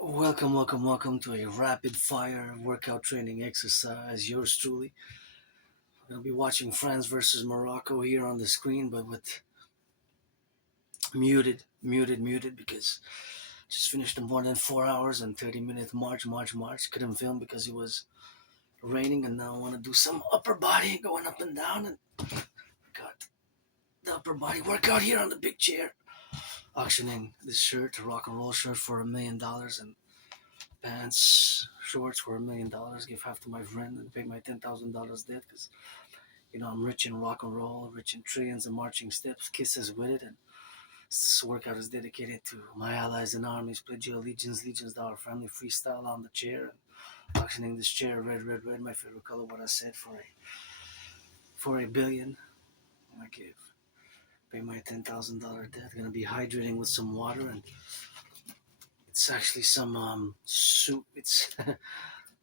Welcome to a rapid fire workout training exercise. Yours truly. We're gonna be watching France versus Morocco here on the screen, but with muted because just finished a more than 4 hours and 30-minute march. Couldn't film because it was raining, and now I want to do some upper body going up and down. And got the upper body workout here on the big chair. Auctioning this shirt, a Rock&Roll shirt for $1 million, and pants, shorts for $1 million. Give half to my friend and pay my $10,000 debt because I'm rich in Rock&Roll, rich in trillions and marching steps, kisses with it, and this workout is dedicated to my allies and armies. Pledge your allegiance, legions to our family. Freestyle on the chair, and auctioning this chair, red, my favorite color. What I said for a billion, I give. Pay my $10,000 debt. Gonna be hydrating with some water, and it's actually some soup. It's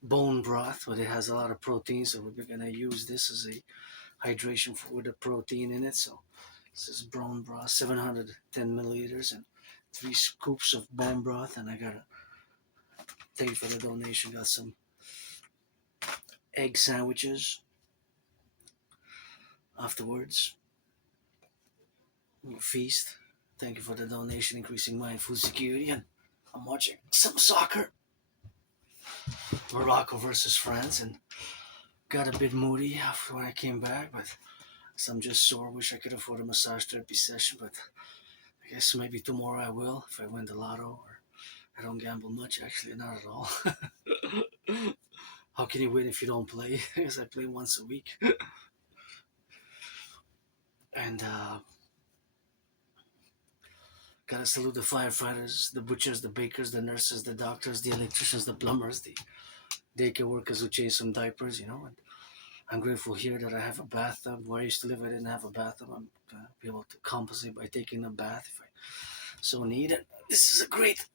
bone broth, but it has a lot of protein, so we're gonna use this as a hydration for with the protein in it. So this is bone broth, 710 milliliters, and 3 scoops of bone broth. And I gotta thank you for the donation. Got some egg sandwiches afterwards. Feast. Thank you for the donation, increasing my food security. And I'm watching some soccer. Morocco versus France, and got a bit moody after when I came back, but I'm just sore. Wish I could afford a massage therapy session, but I guess maybe tomorrow I will if I win the lotto. Or I don't gamble much, actually, not at all. How can you win if you don't play? I guess I play once a week. And gotta salute the firefighters, the butchers, the bakers, the nurses, the doctors, the electricians, the plumbers, the daycare workers who change some diapers, And I'm grateful here that I have a bathtub. Where I used to live, I didn't have a bathtub. I'm gonna be able to compensate by taking a bath if I so need it. This is a great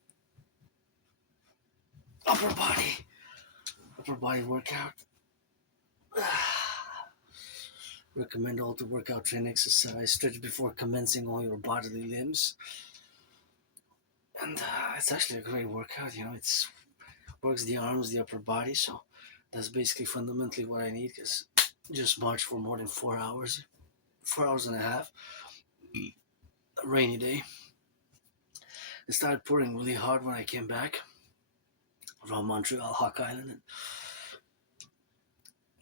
upper body workout. Recommend all to workout train exercise. Stretch before commencing all your bodily limbs. And it's actually a great workout. It's works the arms, the upper body. So that's basically fundamentally what I need because just marched for more than 4 hours, 4 hours and a half. A rainy day. It started pouring really hard when I came back around Montreal, Hawk Island,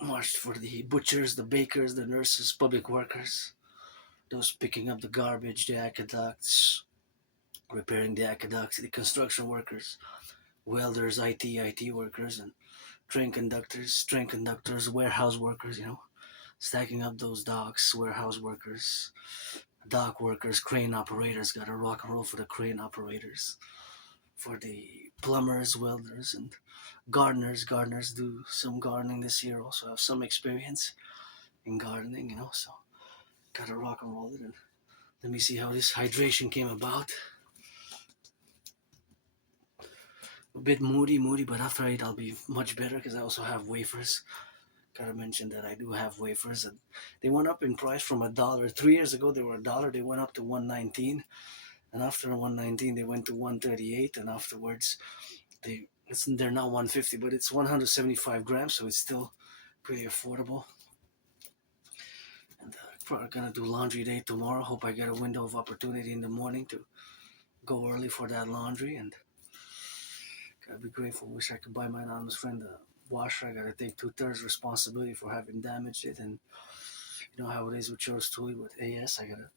and marched for the butchers, the bakers, the nurses, public workers, those picking up the garbage, the aqueducts, repairing the aqueducts, the construction workers, welders, IT workers, and train conductors, warehouse workers, stacking up those docks, warehouse workers, dock workers, crane operators. Got a Rock&Roll for the crane operators, for the plumbers, welders, and gardeners. Gardeners do some gardening this year. Also have some experience in gardening, So gotta Rock&Roll it. And let me see how this hydration came about. A bit moody, but after I eat, I'll be much better because I also have wafers. Gotta mention that I do have wafers, and they went up in price from $1. 3 years ago, they were $1. They went up to $1.19, and after $1.19, they went to $1.38, and afterwards, they're now $1.50, but it's 175 grams, so it's still pretty affordable. And probably gonna do laundry day tomorrow. Hope I get a window of opportunity in the morning to go early for that laundry, and gotta be grateful. Wish I could buy my anonymous friend a washer. I gotta take 2/3 responsibility for having damaged it, and you know how it is with yours truly with AS. I gotta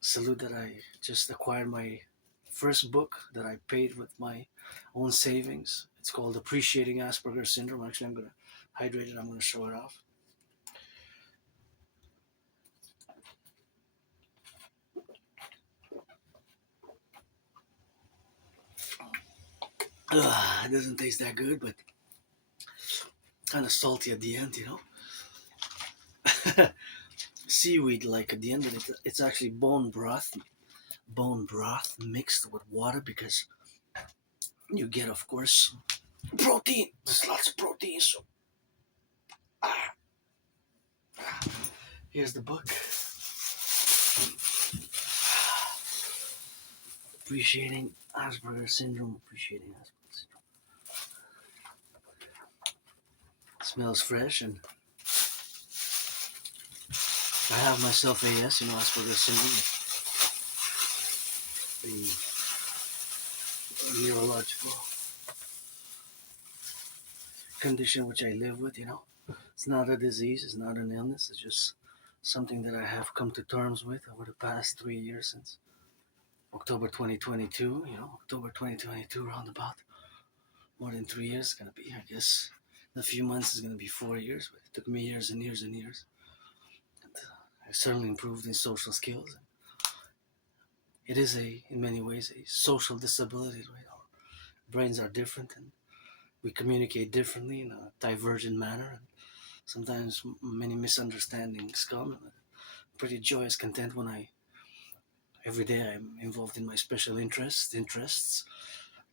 salute that I just acquired my first book that I paid with my own savings. It's called Appreciating Asperger's Syndrome. Actually, I'm gonna hydrate it. I'm gonna show it off. It doesn't taste that good, but kind of salty at the end, Seaweed like at the end of it. It's actually bone broth mixed with water because you get, of course, protein. There's lots of protein. So here's the book. appreciating Asperger's syndrome, appreciating Asperger's syndrome. It smells fresh, and I have myself AS, Asperger's syndrome, the neurological condition which I live with. It's not a disease, it's not an illness, it's just something that I have come to terms with over the past 3 years since October 2022, October 2022, roundabout. More than 3 years, it's gonna be, I guess. In a few months, it's gonna be 4 years, but it took me years and years and years. And I certainly improved in social skills. It is in many ways, a social disability, right? Our brains are different and we communicate differently in a divergent manner. And sometimes many misunderstandings come. And I'm pretty joyous, content when every day I'm involved in my special interests,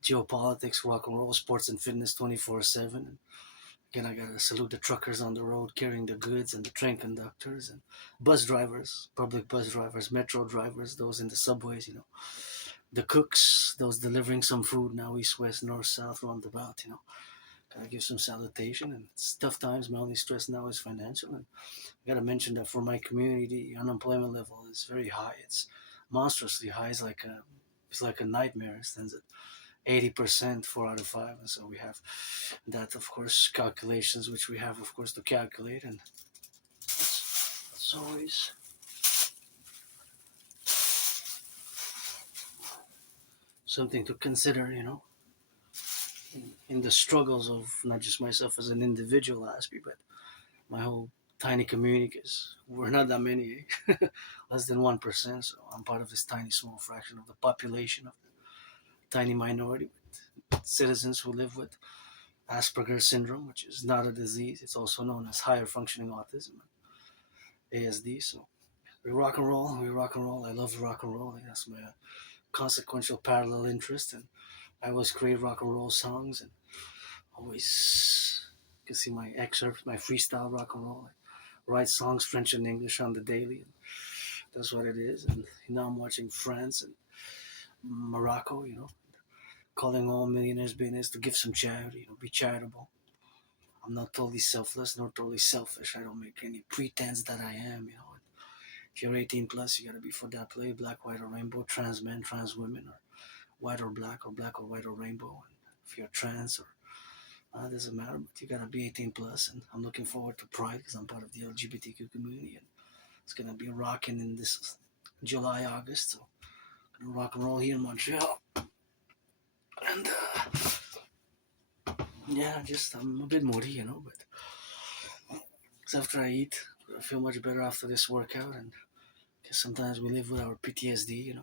geopolitics, rock and roll, sports and fitness 24/7. Again, I gotta salute the truckers on the road carrying the goods and the train conductors and bus drivers, public bus drivers, metro drivers, those in the subways, the cooks, those delivering some food now, east, west, north, south, roundabout. Gotta give some salutation, and it's tough times. My only stress now is financial, and I gotta mention that for my community, the unemployment level is very high. It's monstrously high. It's like a nightmare. It stands at 80%, 4 out of 5, and so we have that, of course, calculations which we have, of course, to calculate, and it's always something to consider, in the struggles of not just myself as an individual Aspie, but my whole tiny community, because we're not that many, less than 1%, so I'm part of this tiny small fraction of the population of the tiny minority with citizens who live with Asperger's syndrome, which is not a disease. It's also known as higher functioning autism, ASD. So we rock and roll. We rock and roll. I love rock and roll. That's my consequential parallel interest, and I always create rock and roll songs, and always you can see my excerpts, my freestyle rock and roll. I write songs French and English on the daily, and that's what it is. And now I'm watching France and Morocco, calling all millionaires, billionaires to give some charity, be charitable. I'm not totally selfless nor totally selfish. I don't make any pretense that I am. If you're 18 plus, you gotta be for that play, black, white, or rainbow, trans men, trans women, or white or black or white or rainbow. And if you're trans or it doesn't matter, but you gotta be 18 plus. And I'm looking forward to Pride because I'm part of the LGBTQ community, and it's gonna be rocking in this July, August. So I'm gonna rock and roll here in Montreal, and yeah, just I'm a bit moody, but after I eat, I feel much better after this workout, and because sometimes we live with our PTSD.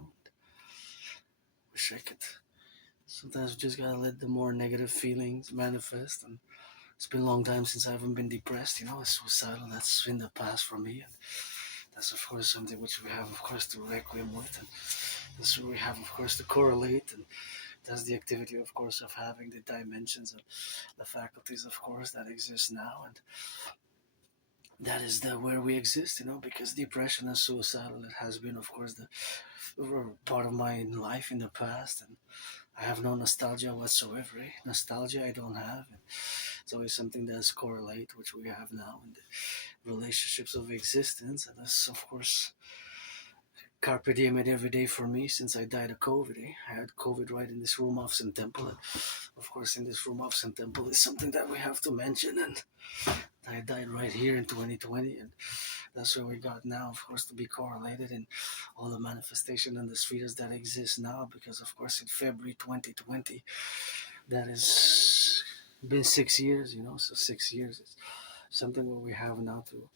Wish I could. Sometimes we just gotta let the more negative feelings manifest, and it's been a long time since I haven't been depressed. It's suicidal. That's in the past for me, and that's of course something which we have, of course, to requiem with, and that's what we have, of course, to correlate, and that's the activity, of course, of having the dimensions of the faculties, of course, that exist now, and that is where we exist, because depression and suicidal, it has been, of course, the part of my life in the past, and I have no nostalgia whatsoever. Nostalgia I don't have. And it's always something that's correlate, which we have now in the relationships of existence, and that's, of course, carpe diem it every day for me since I died of COVID. I had COVID right in this room of St. Temple, and of course, in this room of St. Temple is something that we have to mention, and I died right here in 2020, and that's where we got now, of course, to be correlated in all the manifestation and the spheres that exist now, because, of course, in February 2020, that has been 6 years, so 6 years is something where we have now to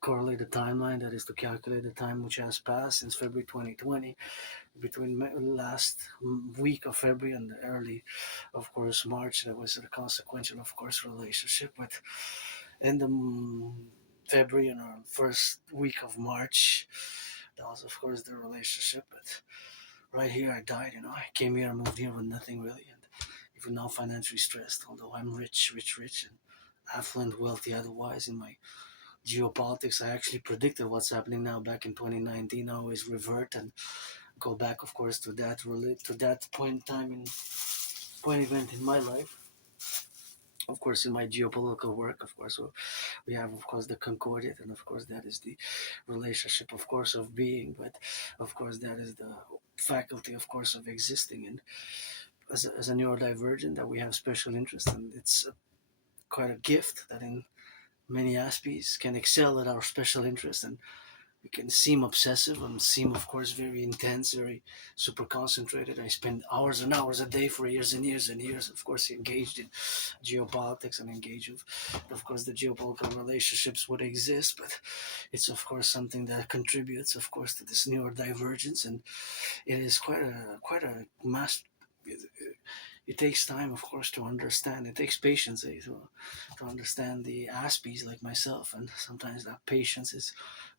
correlate the timeline, that is to calculate the time which has passed since February 2020, between last week of February and the early, of course, March. That was a consequential, of course, relationship with in the February and first week of March. That was, of course, the relationship. But right here, I died. I came here, I moved here with nothing really, and even now financially stressed. Although I'm rich, and affluent, wealthy otherwise. In my geopolitics, I actually predicted what's happening now back in 2019. I always revert, and go back, of course, to that relate to that point in time in point event in my life. Of course, in my geopolitical work, of course, we have, of course, the concordiate, and of course, that is the relationship, of course, of being. But of course, that is the faculty, of course, of existing. And as a neurodivergent, that we have special interest, and it's quite a gift that in many Aspies can excel at our special interest, and we can seem obsessive and seem, of course, very intense, very super concentrated. I spend hours and hours a day for years and years and years, of course, engaged in geopolitics and engaged with, of course, the geopolitical relationships would exist, but it's, of course, something that contributes, of course, to this neurodivergence, and it is quite a mass. It takes time, of course, to understand. It takes patience to understand the Aspies like myself, and sometimes that patience is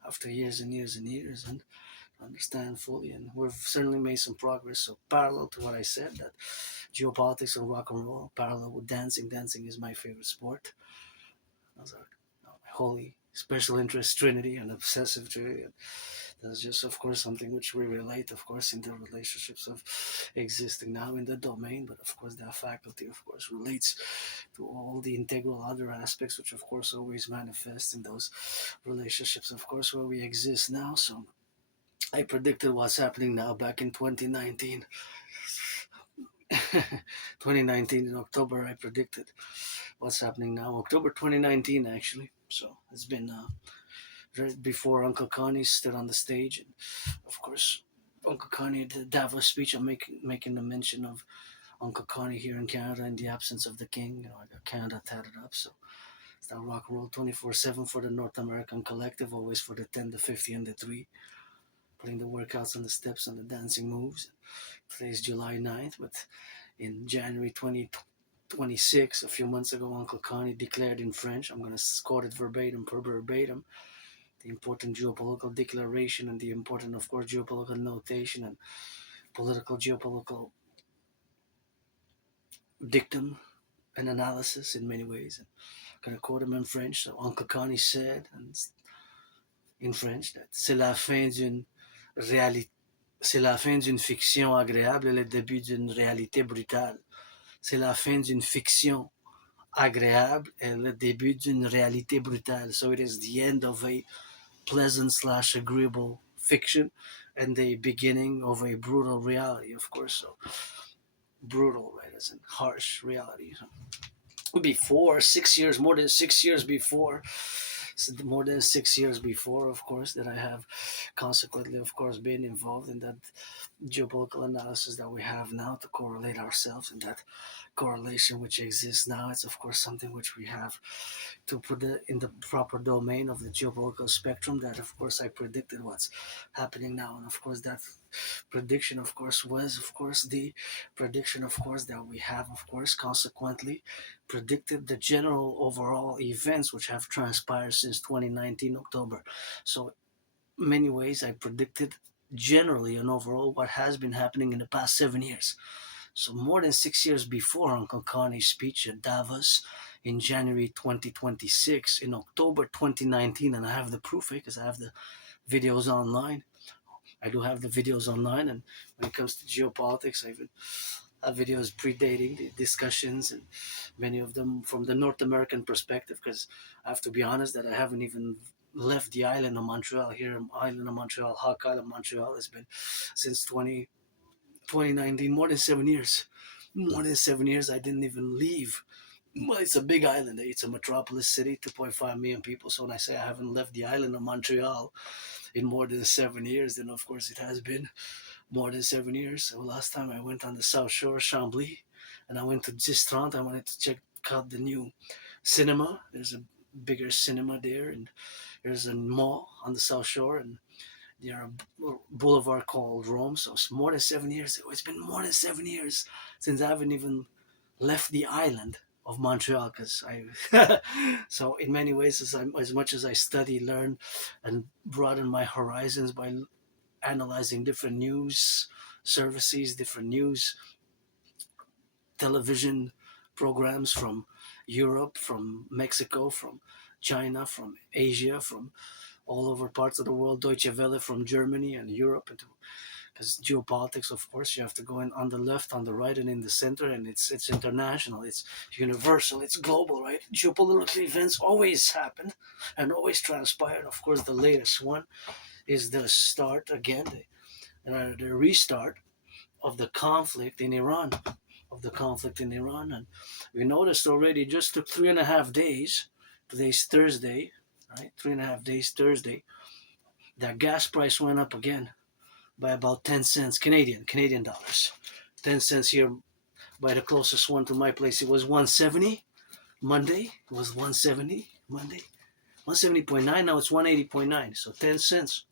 after years and years and years, and understand fully. And we've certainly made some progress. So parallel to what I said, that geopolitics and rock and roll, parallel with dancing. Dancing is my favorite sport. Those are my holy special interest trinity and obsessive trinity. That's just, of course, something which we relate, of course, in the relationships of existing now in the domain. But of course, that faculty, of course, relates to all the integral other aspects, which, of course, always manifest in those relationships, of course, where we exist now. So I predicted what's happening now back in 2019. 2019 in October, I predicted what's happening now. October 2019, actually. So it's been right before Uncle Connie stood on the stage, and of course, Uncle Connie, the Davos speech. I'm making the mention of Uncle Connie here in Canada in the absence of the King. I got Canada tatted up, so it's that rock and roll 24/7 for the North American Collective, always for the 10, the 50, and the 3, putting the workouts on the steps and the dancing moves. Today's July 9th, but in January 2026, a few months ago, Uncle Connie declared in French. I'm going to quote it verbatim per verbatim. The important geopolitical declaration and the important, of course, geopolitical notation and political geopolitical dictum and analysis in many ways. And I'm going to quote him in French. So Uncle Connie said in French that c'est la fin d'une réalité. C'est la fin d'une fiction agréable et le début d'une réalité brutale. C'est la fin d'une fiction agréable et le début d'une réalité brutale. So it is the end of a pleasant slash agreeable fiction and the beginning of a brutal reality, of course. So brutal, right, as in harsh reality. So before 6 years, more than 6 years before, more than 6 years before, of course, that I have consequently, of course, been involved in that geopolitical analysis that we have now to correlate ourselves, and that correlation which exists now, it's of course something which we have to put it in the proper domain of the geopolitical spectrum. That, of course, I predicted what's happening now, and of course that prediction, of course, was, of course, the prediction, of course, that we have, of course, consequently predicted the general overall events which have transpired since 2019 October. So many ways I predicted generally and overall what has been happening in the past 7 years. So more than 6 years before Uncle Connie's speech at Davos in January 2026, in October 2019, and I have the proof because I have the videos online. I do have the videos online, and when it comes to geopolitics, I even have videos predating the discussions, and many of them from the North American perspective, because I have to be honest that I haven't even left the island of Montreal. Here, island of Montreal, Hawk Island, Montreal, has been since 2019, more than 7 years. More than 7 years, I didn't even leave. Well, it's a big island. It's a metropolis city, 2.5 million people. So when I say I haven't left the island of Montreal in more than 7 years, then of course it has been more than 7 years. So last time I went on the South Shore, Chambly, and I went to Distrant. I wanted to check out the new cinema. There's a bigger cinema there, and there's a mall on the South Shore, and there a boulevard called Rome. So it's more than 7 years. It's been more than 7 years since I haven't even left the island of Montreal, because I so in many ways, as much as I study, learn, and broaden my horizons by analyzing different news services, different news television programs from Europe, from Mexico, from China, from Asia, from all over parts of the world, Deutsche Welle from Germany and Europe, and to because geopolitics, of course, you have to go in on the left, on the right, and in the center, and it's international, it's universal, it's global, right? Geopolitical events always happen and always transpire. Of course, the latest one is the start again, the restart of the conflict in Iran, and we noticed already just took 3.5 days. Today's Thursday, right? 3.5 days Thursday. That gas price went up again by about 10 cents Canadian dollars. 10 cents here by the closest one to my place. It was 170 Monday. It was 170 Monday. 170.9. Now it's 180.9. So 10 cents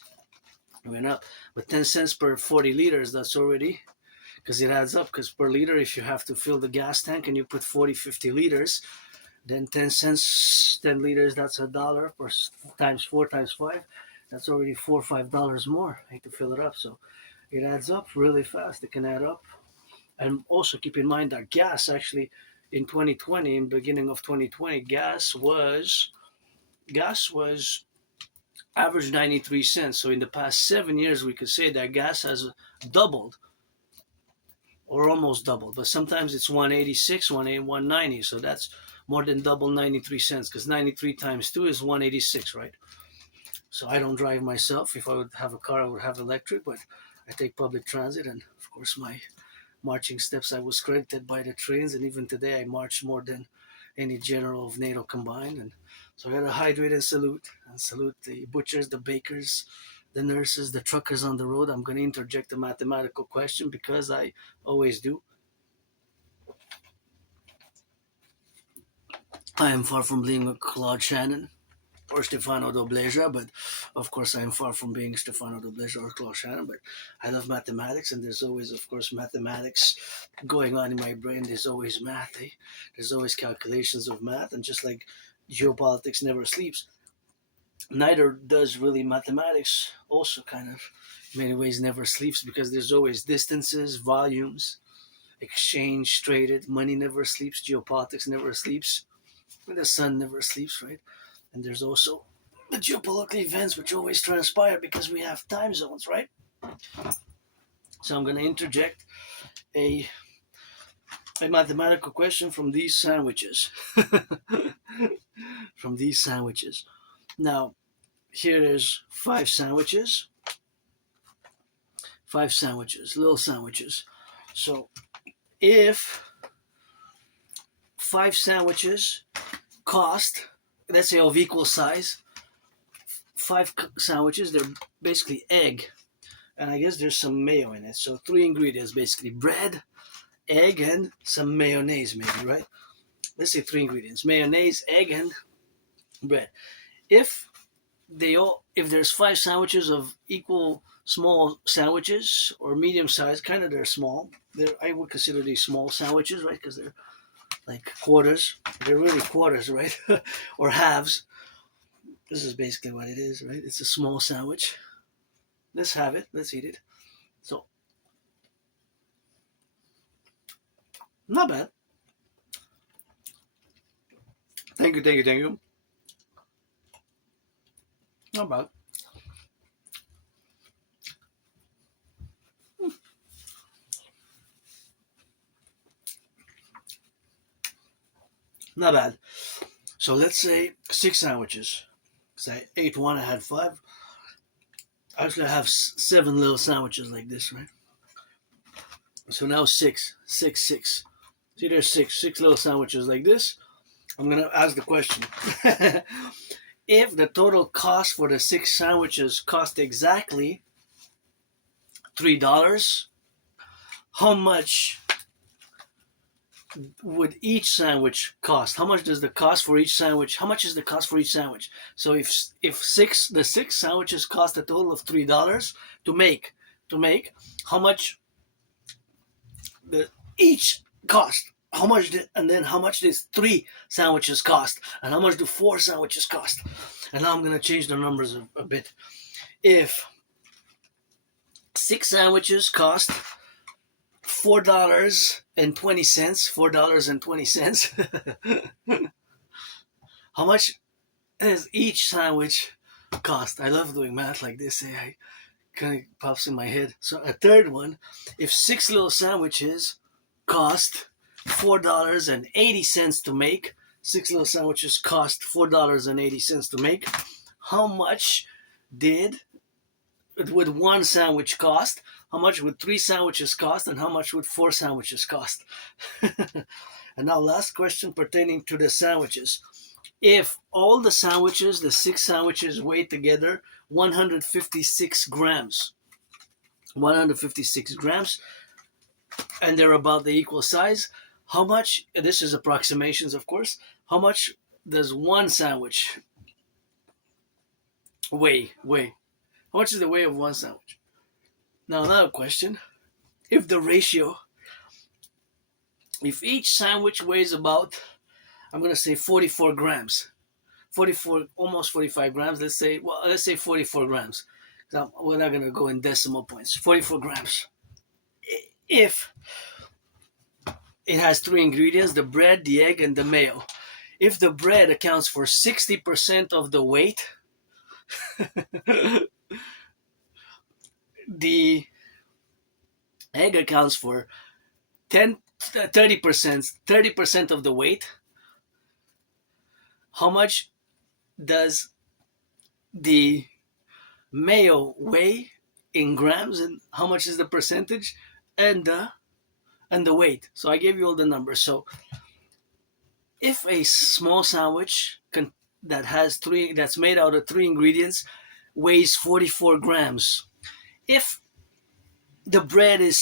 went up. But 10 cents per 40 liters, that's already, because it adds up. Because per liter, if you have to fill the gas tank and you put 40, 50 liters, then 10 cents, 10 liters, that's $1 per times 4 times 5. That's already $4 or $5 more, right, to fill it up. So it adds up really fast. It can add up. And also keep in mind that gas actually in 2020, in beginning of 2020, gas was average 93 cents. So in the past 7 years, we could say that gas has doubled or almost doubled. But sometimes it's 186, 190. So that's more than double 93 cents, because 93 times 2 is 186, right? So I don't drive myself. If I would have a car, I would have electric, but I take public transit. And of course, my marching steps, I was credited by the trains. And even today, I marched more than any general of NATO combined. And so I got to hydrate and salute the butchers, the bakers, the nurses, the truckers on the road. I'm going to interject a mathematical question because I always do. I am far from being a Claude Shannon or Stefano Dobleja, but of course I am far from being Stefano Dobleja or Claude Shannon, but I love mathematics, and there's always, of course, mathematics going on in my brain. There's always math, eh? There's always calculations of math, and just like geopolitics never sleeps, neither does really mathematics also kind of, in many ways, never sleeps, because there's always distances, volumes, exchange traded, money never sleeps, geopolitics never sleeps, and the sun never sleeps, right? And there's also the geopolitical events which always transpire because we have time zones, right? So I'm going to interject a mathematical question from these sandwiches. From these sandwiches. Now, here is 5 sandwiches. 5 sandwiches, little sandwiches. So if 5 sandwiches cost, let's say, of equal size, 5 sandwiches, they're basically egg, and I guess there's some mayo in it. So 3 ingredients, basically bread, egg, and some mayonnaise, maybe, right? Let's say 3 ingredients: mayonnaise, egg, and bread. If there's 5 sandwiches of equal small sandwiches or medium size, kind of, they're small. I would consider these small sandwiches, right? Because they're like quarters. They're really quarters, right? Or halves. This is basically what it is, right? It's a small sandwich. Let's have it. Let's eat it. So, not bad. Thank you. Not bad. Not bad. So let's say 6 sandwiches. Because I ate 1, I had 5. Actually, I have 7 little sandwiches like this, right? So now 6. See, there's 6 little sandwiches like this. I'm going to ask the question. If the total cost for the 6 sandwiches cost exactly $3, how much would each sandwich cost? How much does the cost for each sandwich? How much is the cost for each sandwich? So if the 6 sandwiches cost a total of $3 to make, how much the each cost? How much and then how much does 3 sandwiches cost? And how much do 4 sandwiches cost? And now I'm going to change the numbers a bit. If 6 sandwiches cost $4.20, how much does each sandwich cost? I love doing math like this. kind of pops in my head. So a third one, if 6 little sandwiches cost $4.80 to make, 6 little sandwiches cost $4.80 to make, how much would one sandwich cost? How much would 3 sandwiches cost? And how much would 4 sandwiches cost? And now last question pertaining to the sandwiches. If all the sandwiches, the 6 sandwiches, weigh together 156 grams, 156 grams, and they're about the equal size, how much, this is approximations of course, how much does one sandwich weigh? How much is the weight of one sandwich? Now another question, if the ratio, if each sandwich weighs about, I'm going to say 44 grams, 44, almost 45 grams, let's say 44 grams. We're not going to go in decimal points. 44 grams. If it has 3 ingredients, the bread, the egg, and the mayo. If the bread accounts for 60% of the weight, the egg accounts for 30% of the weight, how much does the mayo weigh in grams, and how much is the percentage and the weight? So I gave you all the numbers. So if a small sandwich that's made out of 3 ingredients weighs 44 grams, if the bread is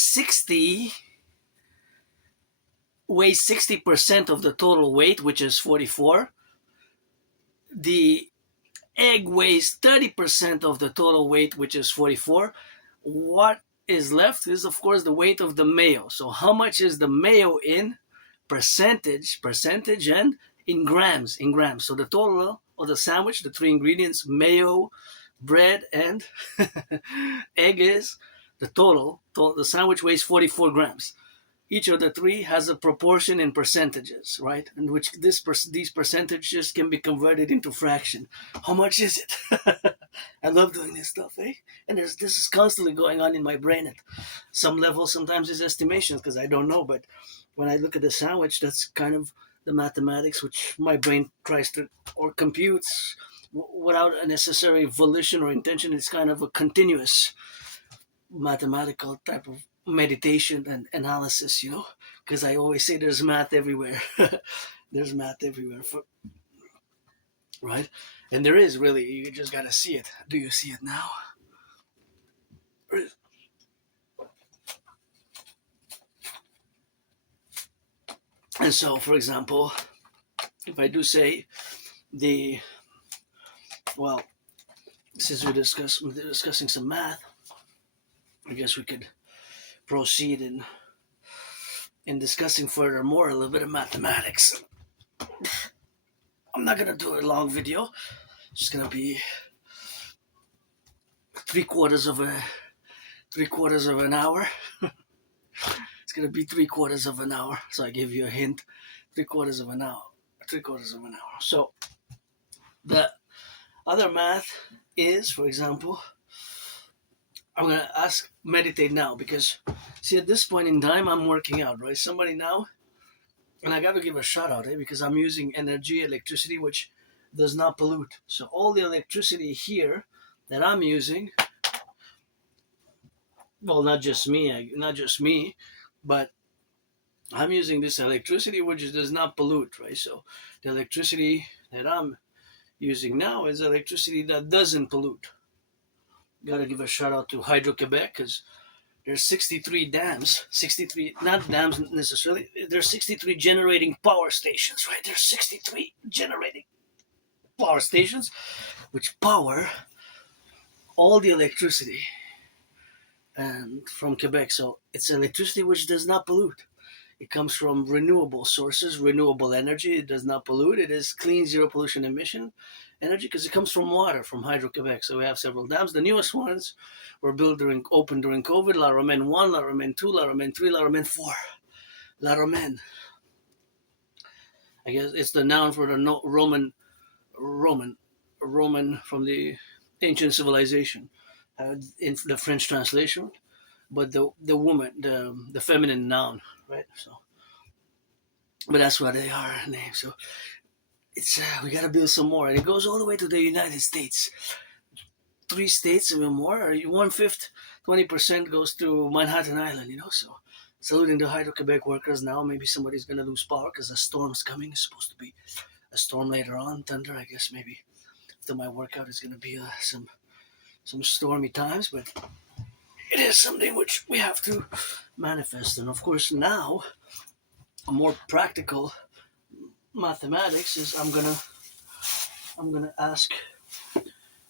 weighs 60% of the total weight, which is 44, the egg weighs 30% of the total weight, which is 44. What is left is, of course, the weight of the mayo. So how much is the mayo in percentage, and in grams? So the total of the sandwich, the 3 ingredients, mayo, bread, and egg, is the total. The sandwich weighs 44 grams. Each of the 3 has a proportion in percentages, right? In which these percentages can be converted into fraction. How much is it? I love doing this stuff, eh? And this is constantly going on in my brain at some level. Sometimes it's estimations because I don't know. But when I look at the sandwich, that's kind of the mathematics which my brain tries to, or computes without a necessary volition or intention. It's kind of a continuous mathematical type of meditation and analysis, because I always say there's math everywhere. There's math everywhere, right? And there is, really. You just gotta see it. Do you see it now? And so, for example, if I do say since we're discussing some math, I guess we could proceed in discussing furthermore a little bit of mathematics. I'm not gonna do a long video. It's just gonna be three quarters of an hour. It's gonna be 3/4 of an hour. So I give you a hint. 3/4 of an hour. 3/4 of an hour. So the other math is, for example, I'm gonna meditate now, because see, at this point in time I'm working out, right? Somebody now, and I gotta give a shout out, because I'm using energy, electricity, which does not pollute. So all the electricity here that I'm using, well, not just me, but I'm using this electricity which does not pollute, right? So the electricity that I'm using now is electricity that doesn't pollute. Gotta give a shout out to Hydro-Quebec, because there's 63 dams, 63, not dams necessarily, there's 63 generating power stations, right? There's 63 generating power stations which power all the electricity and from Quebec. So it's electricity which does not pollute. It comes from renewable sources, renewable energy. It does not pollute. It is clean, zero pollution emission energy, because it comes from water, from Hydro-Quebec. So we have several dams. The newest ones were opened during COVID. La Romaine 1, La Romaine 2, La Romaine 3, La Romaine 4. La Romaine. I guess it's the noun for the Roman from the ancient civilization. in the French translation, but the woman, the feminine noun, right? So, but that's what they are named. So it's we gotta build some more, and it goes all the way to the United States. 3 states and more, or 1/5, 20% goes to Manhattan Island. So saluting the Hydro-Quebec workers now. Maybe somebody's gonna lose power because a storm's coming. It's supposed to be a storm later on, thunder. I guess maybe after my workout is gonna be some stormy times, but it is something which we have to manifest. And of course, now a more practical mathematics is I'm gonna ask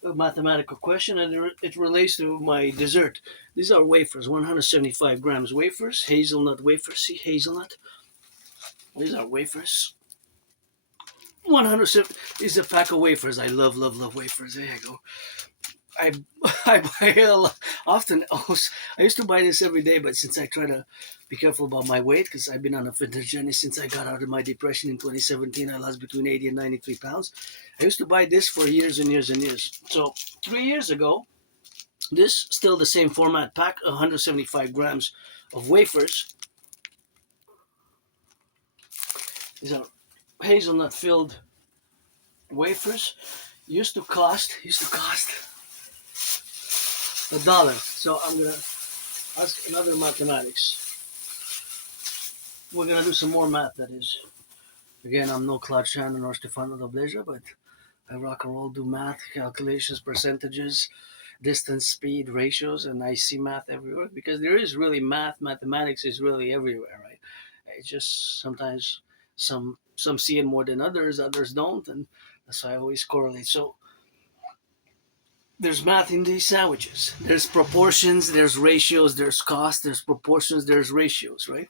a mathematical question, and it relates to my dessert. These are wafers, 175 grams wafers, hazelnut wafers. See hazelnut. These are wafers. 170 is a pack of wafers. I love wafers. There you go. I I buy often. I used to buy this every day, but since I try to be careful about my weight, because I've been on a fitness journey since I got out of my depression in 2017, I lost between 80 and 93 pounds. I used to buy this for years and years and years. So 3 years ago, this still the same format pack, 175 grams of wafers. These are hazelnut filled wafers. Used to cost $1. So I'm gonna ask another mathematics. We're gonna do some more math. That is, again, I'm no Claude Shannon or Stefano Dobleja, but I rock and roll, do math calculations, percentages, distance, speed, ratios, and I see math everywhere because there is really mathematics is really everywhere, right? It's just sometimes some see it more than others don't, and that's why I always correlate. So there's math in these sandwiches. There's proportions, there's ratios, there's cost, there's proportions, there's ratios, right?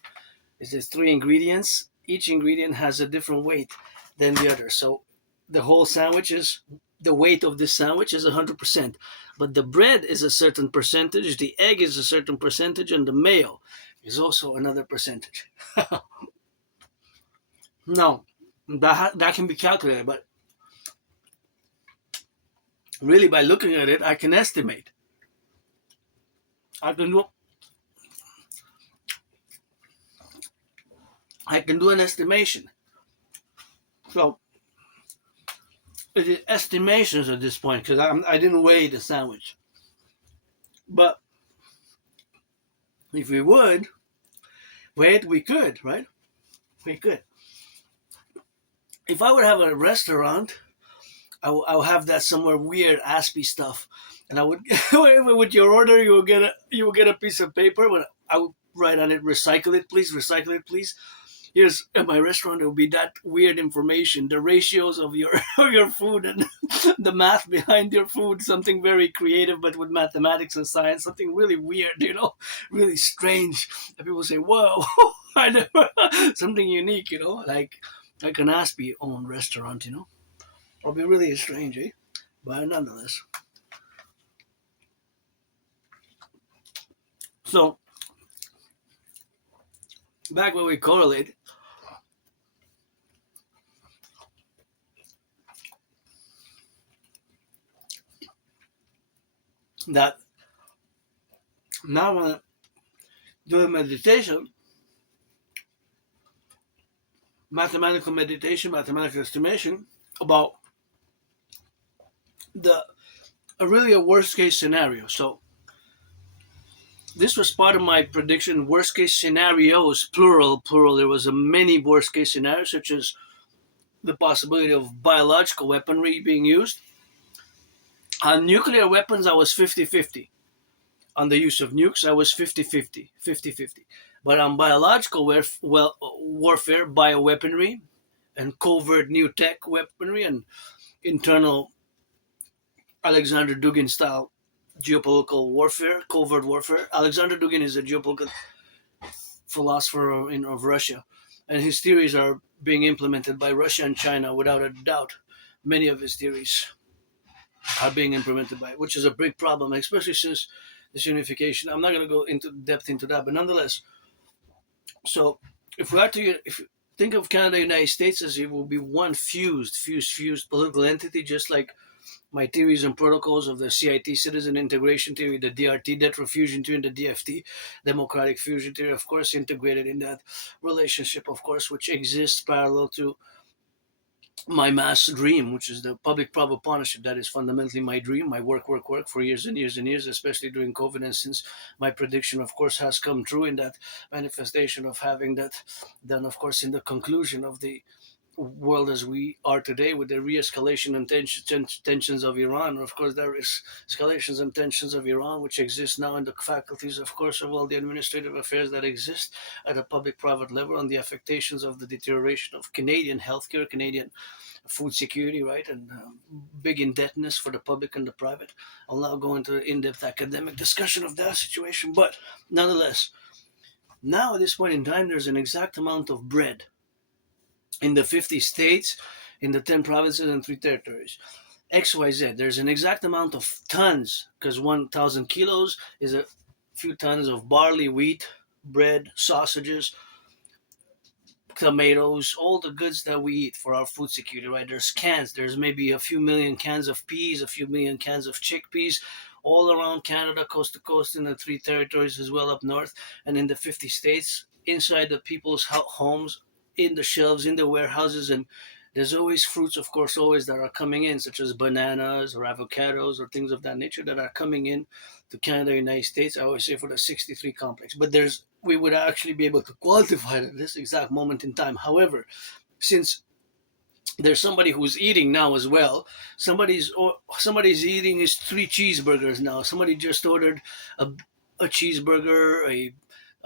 There's 3 ingredients. Each ingredient has a different weight than the other. So the whole sandwich is the weight of this sandwich is 100%. But the bread is a certain percentage, the egg is a certain percentage, and the mayo is also another percentage. No, that can be calculated, but really by looking at it, I can estimate. I can do an estimation. So it is estimations at this point because I didn't weigh the sandwich. But if we would weigh it, we could, right? We could. If I would have a restaurant, I'll have that somewhere weird Aspie stuff, and I would with your order you will get a piece of paper. When I would write on it, recycle it, please. Here's at my restaurant. It will be that weird information, the ratios of your of your food and the math behind your food. Something very creative, but with mathematics and science. Something really weird, really strange. And people say, "Whoa, I never." Something unique, like an Aspie owned restaurant, It'll be really strange, eh? But nonetheless. So, back when we correlate, that now when I do a meditation, mathematical meditation, mathematical estimation, about really a worst case scenario. So this was part of my prediction. Worst case scenarios, plural. There was a many worst case scenarios, such as the possibility of biological weaponry being used. On nuclear weapons, I was 50-50. On the use of nukes, I was 50-50. But on biological warfare, bioweaponry, and covert new tech weaponry, and internal Alexander Dugin style geopolitical warfare, covert warfare. Alexander Dugin is a geopolitical philosopher of Russia, and his theories are being implemented by Russia and China without a doubt. Many of his theories are being implemented which is a big problem, especially since this unification. I'm not going to go into depth into that, but nonetheless. So if you think of Canada, United States as it will be one fused political entity, just like my theories and protocols of the CIT, citizen integration theory, the DRT, debt refusion theory, and the DFT, democratic fusion theory, of course, integrated in that relationship, of course, which exists parallel to my mass dream, which is the public-private partnership. That is fundamentally my dream, my work for years and years and years, especially during COVID. And since my prediction, of course, has come true in that manifestation of having that done, of course, in the conclusion of the world as we are today, with the re-escalation and tensions of Iran. Of course, there is escalations and tensions of Iran, which exist now in the faculties, of course, of all the administrative affairs that exist at a public-private level, on the affectations of the deterioration of Canadian healthcare, Canadian food security, right, and big indebtedness for the public and the private. I'll now go into in-depth academic discussion of that situation, but nonetheless, now at this point in time, there's an exact amount of bread in the 50 states, in the 10 provinces and 3 territories. XYZ, there's an exact amount of tons, because 1,000 kilos is a few tons of barley, wheat, bread, sausages, tomatoes, all the goods that we eat for our food security, right? There's cans, there's maybe a few million cans of peas, a few million cans of chickpeas, all around Canada, coast to coast, in the 3 territories as well up north, and in the 50 states, inside the people's homes, in the shelves, in the warehouses. And there's always fruits, of course, always that are coming in, such as bananas or avocados or things of that nature that are coming in to Canada, United States. I always say for the 63 complex. But we would actually be able to quantify it at this exact moment in time. However, since there's somebody who's eating now as well, somebody's eating his 3 cheeseburgers now. Somebody just ordered a cheeseburger,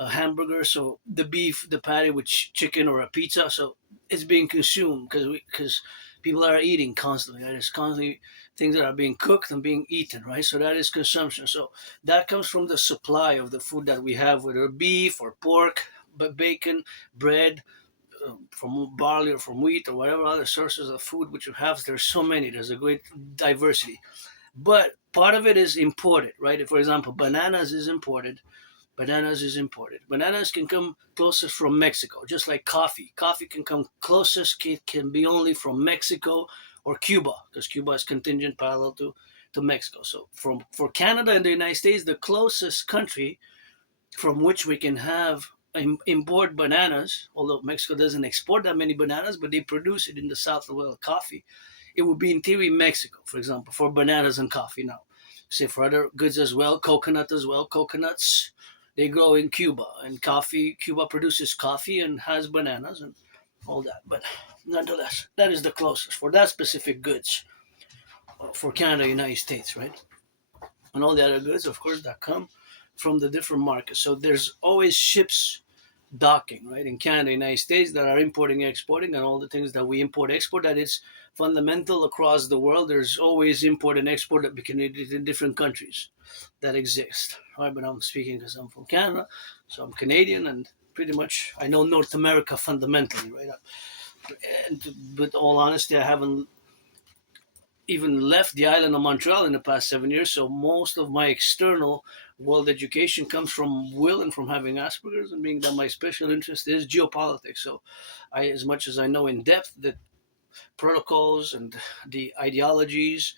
a hamburger, so the beef, the patty with chicken, or a pizza. So it's being consumed because people are eating constantly. Right? There's constantly things that are being cooked and being eaten, right? So that is consumption. So that comes from the supply of the food that we have, whether beef or pork, but bacon, bread, from barley or from wheat or whatever other sources of food which you have. There's so many. There's a great diversity, but part of it is imported, right? For example, bananas is imported. Bananas can come closest from Mexico, just like coffee. Coffee can come closest, can be only from Mexico or Cuba, because Cuba is contingent parallel to Mexico. So for Canada and the United States, the closest country from which we can have import bananas, although Mexico doesn't export that many bananas, but they produce it in the south of well, coffee, it would be in theory Mexico, for example, for bananas and coffee. Now, say for other goods as well, coconut as well, coconuts, they grow in Cuba, and coffee. Cuba produces coffee and has bananas and all that. But nonetheless, that is the closest for that specific goods for Canada, United States, right? And all the other goods, of course, that come from the different markets. So there's always ships docking, right, in Canada, United States, that are importing, exporting, and all the things that we import, export. That is fundamental across the world. There's always import and export that become in different countries that exist, right? But I'm speaking because I'm from Canada, so I'm Canadian, and pretty much I know North America fundamentally, right? And with all honesty, I haven't even left the island of Montreal in the past 7 years. So most of my external world education comes from will and from having Asperger's, and being that my special interest is geopolitics. So as much as I know in depth the protocols and the ideologies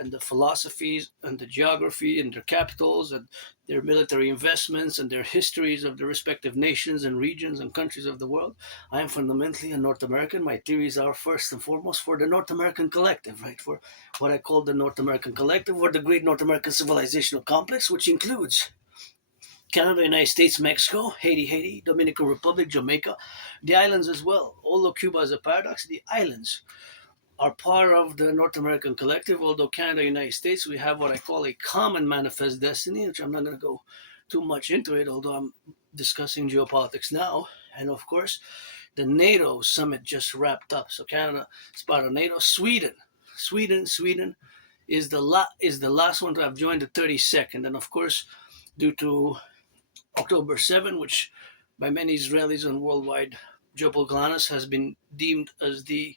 and the philosophies and the geography and their capitals and their military investments and their histories of the respective nations and regions and countries of the world, I am fundamentally a North American. My theories are first and foremost for the North American collective, right? For what I call the North American collective, or the great North American civilizational complex, which includes Canada, United States, Mexico, Haiti, Dominican Republic, Jamaica, the islands as well. Although Cuba is a paradox, the islands are part of the North American collective. Although Canada, United States, we have what I call a common manifest destiny, which I'm not going to go too much into it, although I'm discussing geopolitics now. And of course, the NATO summit just wrapped up. So Canada is part of NATO. Sweden is the last one to have joined, the 32nd. And of course, due to October 7, which by many Israelis and worldwide geopolitics has been deemed as the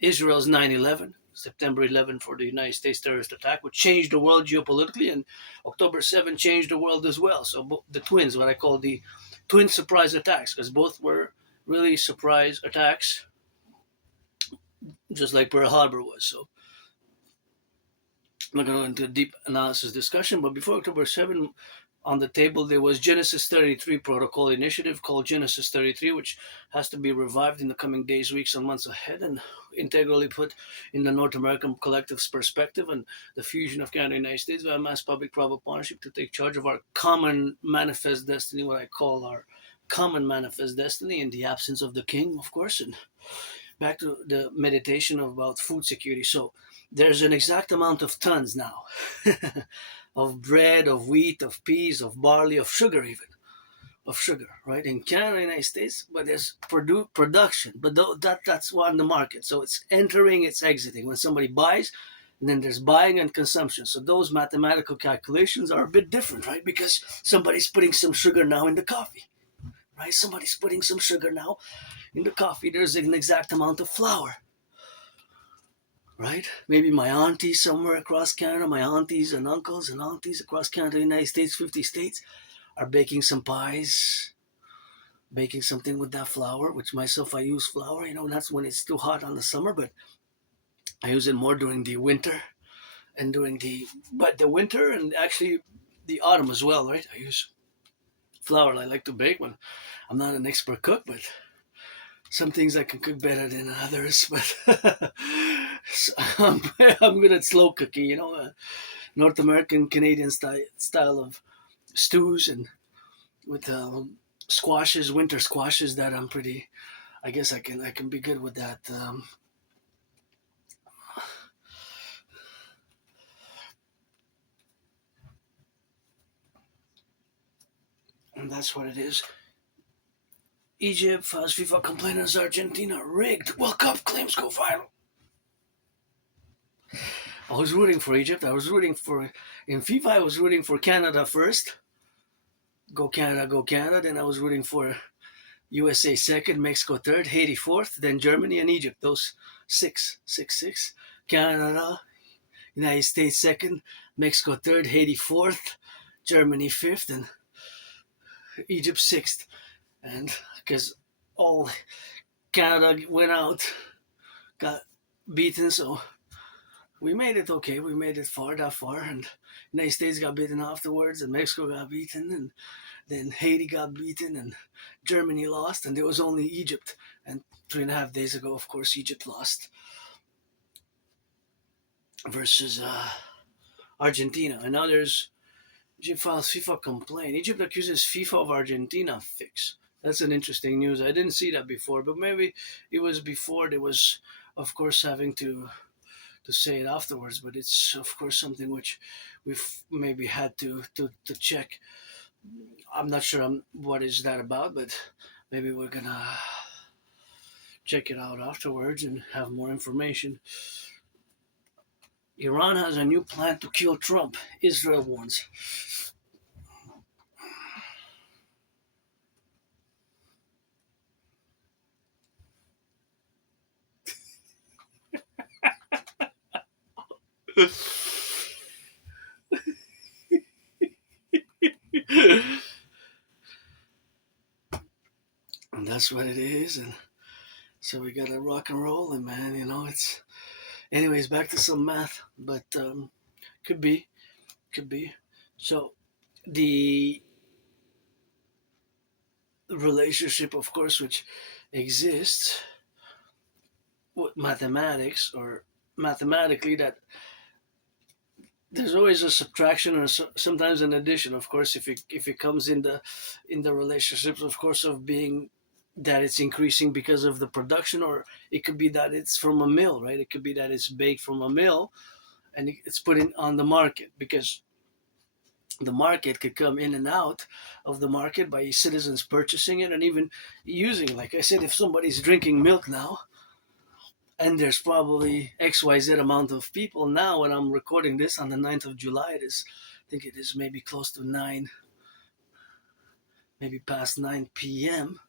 Israel's 9/11, September 11 for the United States terrorist attack, which changed the world geopolitically, and October 7 changed the world as well. So the twins, what I call the twin surprise attacks, because both were really surprise attacks, just like Pearl Harbor was. So I'm not going to go into a deep analysis discussion, but before October 7, on the table there was Genesis 33 protocol initiative called Genesis 33, which has to be revived in the coming days, weeks, and months ahead, and integrally put in the North American collective's perspective and the fusion of Canada and the United States via mass public-private partnership to take charge of our common manifest destiny, what I call our common manifest destiny in the absence of the king, of course, and back to the meditation about food security. So there's an exact amount of tons now of bread, of wheat, of peas, of barley, of sugar, even of sugar, right? In Canada, United States, but there's production, but that's on the market. So it's entering, it's exiting. When somebody buys, and then there's buying and consumption. So those mathematical calculations are a bit different, right? Because somebody's putting some sugar now in the coffee, right? Somebody's putting some sugar now in the coffee. There's an exact amount of flour, right? Maybe my aunties somewhere across Canada, my aunties and uncles and aunties across Canada, United States, 50 states, are baking some pies, baking something with that flour, which myself, I use flour, that's when it's too hot on the summer, but I use it more during the winter and but the winter and actually the autumn as well, right? I use flour. I like to bake when I'm not an expert cook, but some things I can cook better than others, but so I'm good at slow cooking, North American, Canadian style of stews and with squashes, winter squashes that I'm pretty. I guess I can be good with that. And that's what it is. Egypt files FIFA complaints Argentina rigged. World Cup claims go viral. I was rooting for Egypt. I was rooting for in FIFA. I was rooting for Canada first. Go Canada, go Canada. Then I was rooting for USA second, Mexico third, Haiti fourth, then Germany and Egypt. Those six. Canada, United States second, Mexico third, Haiti fourth, Germany fifth, and Egypt sixth. And because all Canada went out, got beaten, so we made it okay. We made it that far, and United States got beaten afterwards, and Mexico got beaten, and then Haiti got beaten, and Germany lost, and there was only Egypt. And 3.5 days ago, of course, Egypt lost versus Argentina. And now there's Egypt files FIFA complaint. Egypt accuses FIFA of Argentina fix. That's an interesting news. I didn't see that before, but maybe it was before. There was, of course, having to say it afterwards. But it's of course something which we've maybe had to check. I'm not sure what is that about, but maybe we're gonna check it out afterwards and have more information. Iran has a new plan to kill Trump, Israel warns. And that's what it is. And so we got to rock and roll, and man, it's. Anyways, back to some math, but could be, could be. So the relationship, of course, which exists with mathematics or mathematically, that there's always a subtraction or sometimes an addition. Of course, if it comes in the relationships, of course, of being that it's increasing because of the production, or it could be that it's from a mill, right? It could be that it's baked from a mill and it's put in on the market, because the market could come in and out of the market by citizens purchasing it and even using it. Like I said, if somebody's drinking milk now, and there's probably XYZ amount of people now, when I'm recording this on the 9th of July, I think it is maybe close to 9, maybe past 9 p.m.,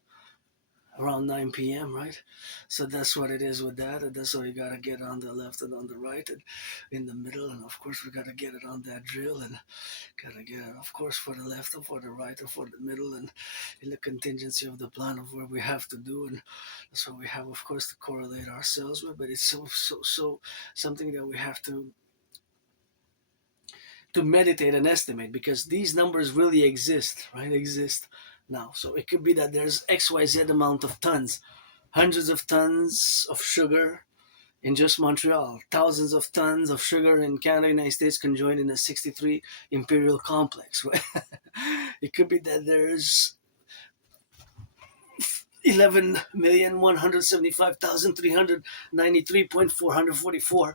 around 9 p.m., right? So that's what it is with that. And that's why you got to get on the left and on the right and in the middle. And of course, we got to get it on that drill and got to get it, of course, for the left or for the right or for the middle and in the contingency of the plan of where we have to do. And that's what we have, of course, to correlate ourselves with. But it's so something that we have to to meditate and estimate, because these numbers really exist, right? Exist now. So it could be that there's XYZ amount of tons, hundreds of tons of sugar in just Montreal, thousands of tons of sugar in Canada, United States conjoined in a 63 imperial complex. Right? It could be that there's 11,175,393.444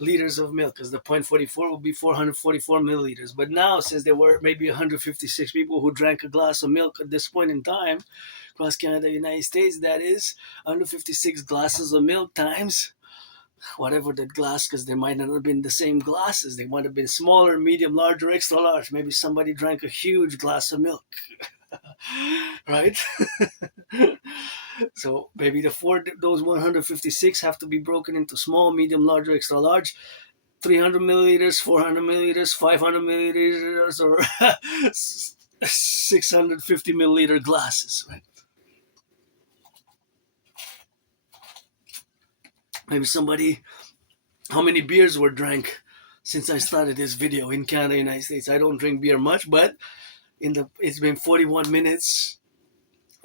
liters of milk, because the 0.44 will be 444 milliliters. But now, since there were maybe 156 people who drank a glass of milk at this point in time, across Canada, United States, that is 156 glasses of milk times whatever that glass, because they might not have been the same glasses. They might have been smaller, medium, large, or extra large. Maybe somebody drank a huge glass of milk, right? So maybe those 156 have to be broken into small, medium, large, or extra large. 300 milliliters, 400 milliliters, 500 milliliters, or 650 milliliter glasses, right? Maybe somebody, how many beers were drank since I started this video in Canada, United States? I don't drink beer much, but it's been 41 minutes.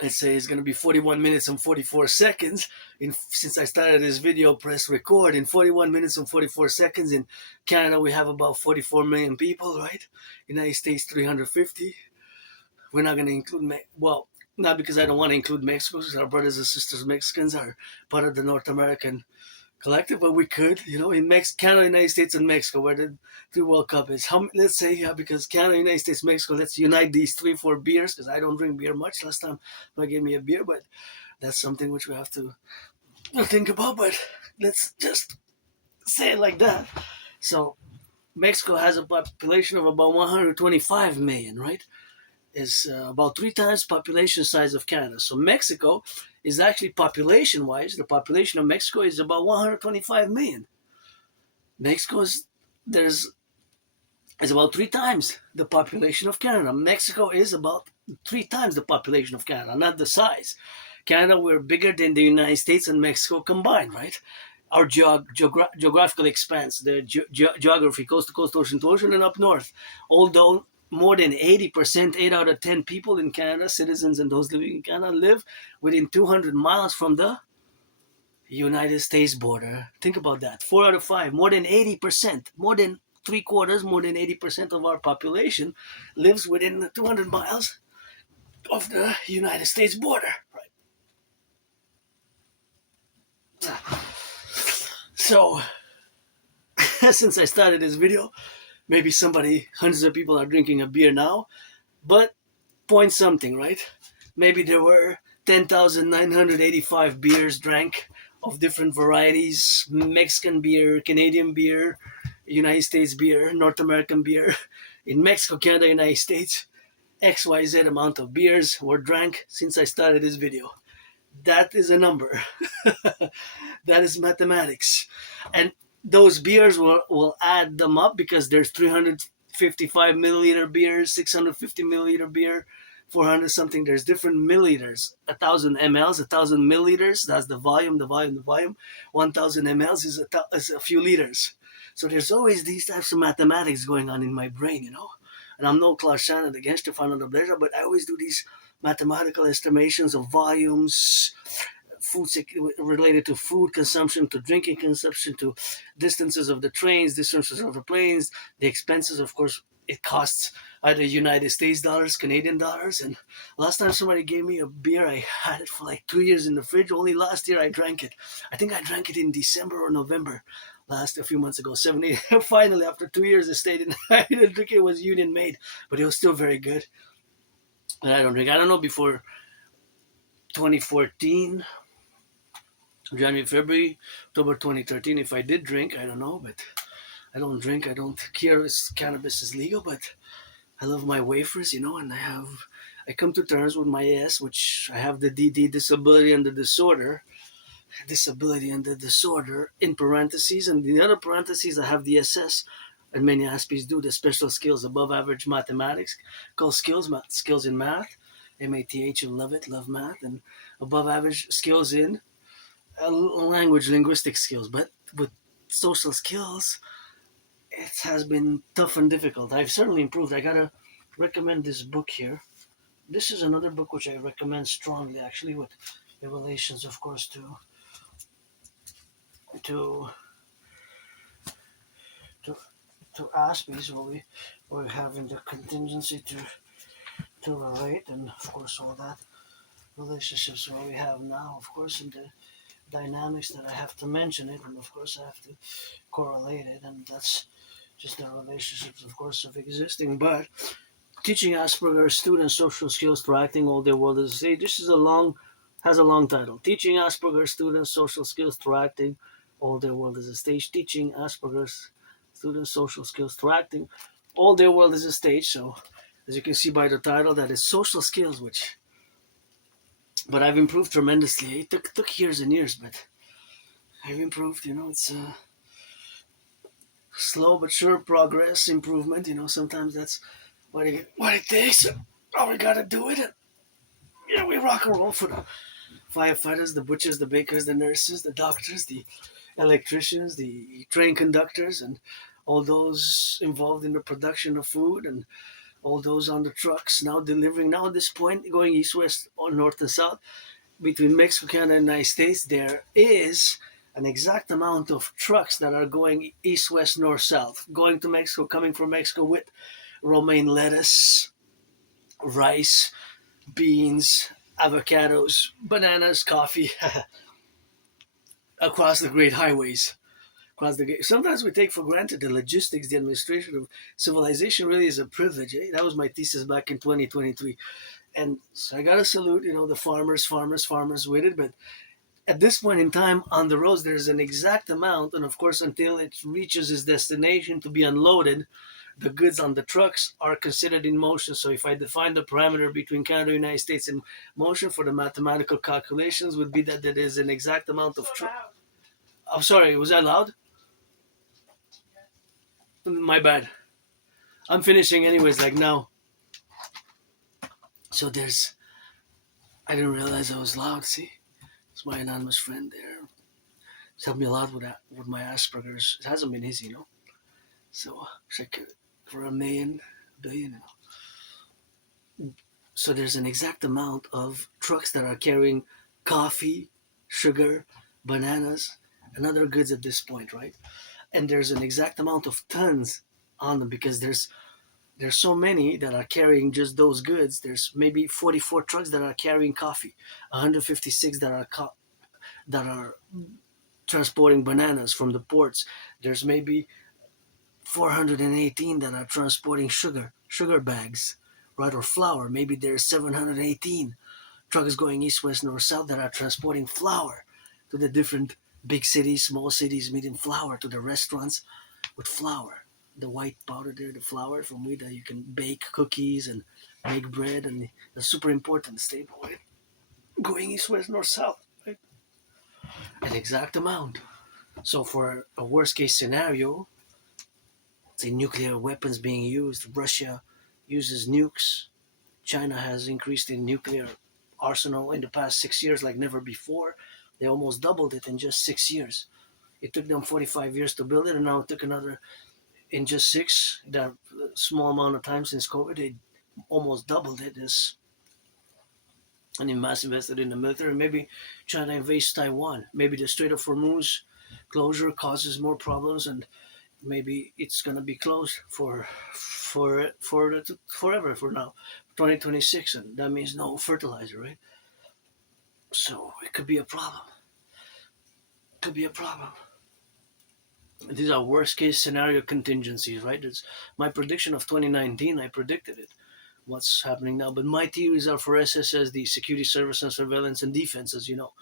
Let's say it's going to be 41 minutes and 44 seconds. Since I started this video, press record. In 41 minutes and 44 seconds, in Canada, we have about 44 million people, right? United States, 350. We're not going to include, not because I don't want to include Mexico, because our brothers and sisters Mexicans are part of the North American Collective, but we could, in Canada, United States, and Mexico, where the three World Cup is. Let's say, because Canada, United States, Mexico, let's unite these 3-4 beers, because I don't drink beer much. Last time I gave me a beer, but that's something which we have to think about. But let's just say it like that. So Mexico has a population of about 125 million, right? Is about 3 times population size of Canada. So Mexico is actually, population-wise, the population of Mexico is about 125 million. Mexico is about 3 times the population of Canada. Mexico is about 3 times the population of Canada, not the size. Canada, we're bigger than the United States and Mexico combined, right? Our geographical expanse, the geography, coast to coast, ocean to ocean, and up north. Although more than 80%, 8 out of 10 people in Canada, citizens and those living in Canada, live within 200 miles from the United States border. Think about that. 4 out of 5, more than 80%, more than 3/4, more than 80% of our population lives within 200 miles of the United States border. Right. So, since I started this video, maybe hundreds of people are drinking a beer now, but point something, right? Maybe there were 10,985 beers drank of different varieties: Mexican beer, Canadian beer, United States beer, North American beer. In Mexico, Canada, United States, XYZ amount of beers were drank since I started this video. That is a number. That is mathematics. And those beers will add them up, because there's 355 milliliter beers, 650 milliliter beer, 400 something. There's different milliliters. 1,000 mLs, 1,000 milliliters. That's the volume. 1,000 mLs is a few liters. So there's always these types of mathematics going on in my brain, And I'm no Klaus Shannon against Stefano de Blazer, but I always do these mathematical estimations of volumes, food related to food consumption, to drinking consumption, to distances of the trains, distances of the planes, the expenses. Of course, it costs either United States dollars, Canadian dollars. And last time somebody gave me a beer, I had it for like 2 years in the fridge. Only last year I drank it. I think I drank it in December or November. A few months ago, 70. Finally, after 2 years, it stayed in. I didn't drink it. It was Union made, but it was still very good. And I don't drink. I don't know, before 2014, January, February, October 2013, if I did drink, I don't know, but I don't drink. I don't care if cannabis is legal, but I love my wafers, and I come to terms with my S, which I have the DD, disability and the disorder. Disability and the disorder in parentheses, and in the other parentheses I have the SS, and many Aspies do, the special skills, above average mathematics, called skills in math, MATH, and love math, and above average skills in language, linguistic skills. But with social skills, it has been tough and difficult. I've certainly improved. I gotta recommend this book here. This is another book which I recommend strongly, actually, with the relations, of course, to to to Aspies, we're having the contingency to relate, and of course all that relationships where we have now, of course, and the dynamics that I have to mention it, and of course I have to correlate it, and that's just the relationships, of course, of existing. But teaching Asperger's students social skills through acting all their world as a stage. This is a long, has a long title. Teaching Asperger's students social skills through acting all their world as a stage. Teaching Asperger's students social skills through acting all their world as a stage. So, as you can see by the title, that is social skills, which, but I've improved tremendously. It took years and years, but I've improved. It's slow but sure progress, improvement. Sometimes that's what it takes. Oh, we gotta do it. We rock and roll for the firefighters, the butchers, the bakers, the nurses, the doctors, the electricians, the train conductors, and all those involved in the production of food, and all those on the trucks now delivering. Now at this point, going east, west, or north and south between Mexico, Canada, and the United States, there is an exact amount of trucks that are going east, west, north, south, going to Mexico, coming from Mexico with romaine lettuce, rice, beans, avocados, bananas, coffee across the great highways. Sometimes we take for granted the logistics, the administration of civilization really is a privilege. That was my thesis back in 2023. And so I got to salute, the farmers with it. But at this point in time on the roads, there's an exact amount. And of course, until it reaches its destination to be unloaded, the goods on the trucks are considered in motion. So if I define the parameter between Canada and the United States in motion for the mathematical calculations would be that there is an exact amount of trucks. I'm sorry, was that loud? My bad. I'm finishing anyways, like now. So I didn't realize I was loud, see? It's my anonymous friend there. It's helped me a lot with that, with my Asperger's. It hasn't been easy. So, check it for a billion. So there's an exact amount of trucks that are carrying coffee, sugar, bananas, and other goods at this point, right? And there's an exact amount of tons on them because there's so many that are carrying just those goods. There's maybe 44 trucks that are carrying coffee, 156 that are transporting bananas from the ports. There's maybe 418 that are transporting sugar bags, right, or flour. Maybe there's 718 trucks going east, west, north, south that are transporting flour to the different big cities, small cities, medium flour to the restaurants with flour. The white powder there, the flour from wheat that you can bake cookies and make bread, and that's super important, staple, right? Going east, west, north, south, right? An exact amount. So for a worst case scenario, say nuclear weapons being used, Russia uses nukes. China has increased in nuclear arsenal in the past 6 years like never before. They almost doubled it in just 6 years. It took them 45 years to build it, and now it took another in just six, that small amount of time since COVID, they almost doubled it. And they mass invested in the military. Maybe China invades Taiwan. Maybe the Strait of Hormuz closure causes more problems, and maybe it's gonna be closed forever for now, 2026, and that means no fertilizer, right? So it could be a problem. Could be a problem. These are worst case scenario contingencies, right? It's my prediction of 2019. I predicted it. What's happening now? But my theories are for SSS, the security service and surveillance and defense, as you know.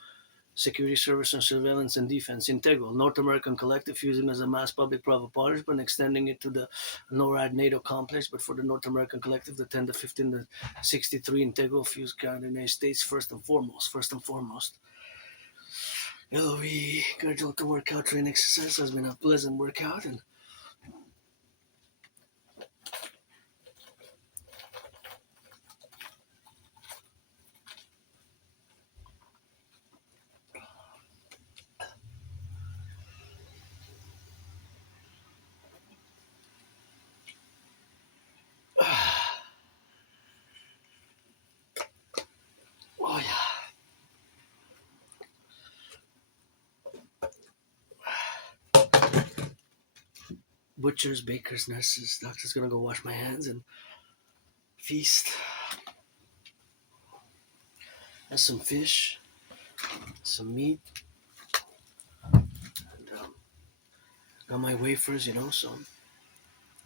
Security service and surveillance and defense, integral. North American Collectif using as a mass public private partnership, extending it to the NORAD NATO complex. But for the North American Collective, the 10 to 15 to 63 integral fuse Canada and United States first and foremost. It'll be gradual to workout training exercise has been a pleasant workout, and butchers, bakers, nurses, doctors. Gonna go wash my hands and feast. Have some fish, some meat, and got my wafers, so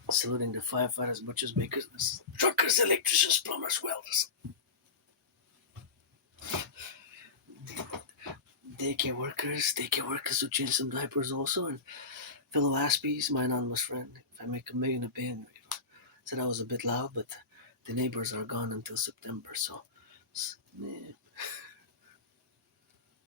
saluting the firefighters, butchers, bakers, nurses, truckers, electricians, plumbers, welders, daycare workers who change some diapers also, and fellow Aspies, my anonymous friend. If I make a million a bin, said I was a bit loud, but the neighbors are gone until September, so yeah.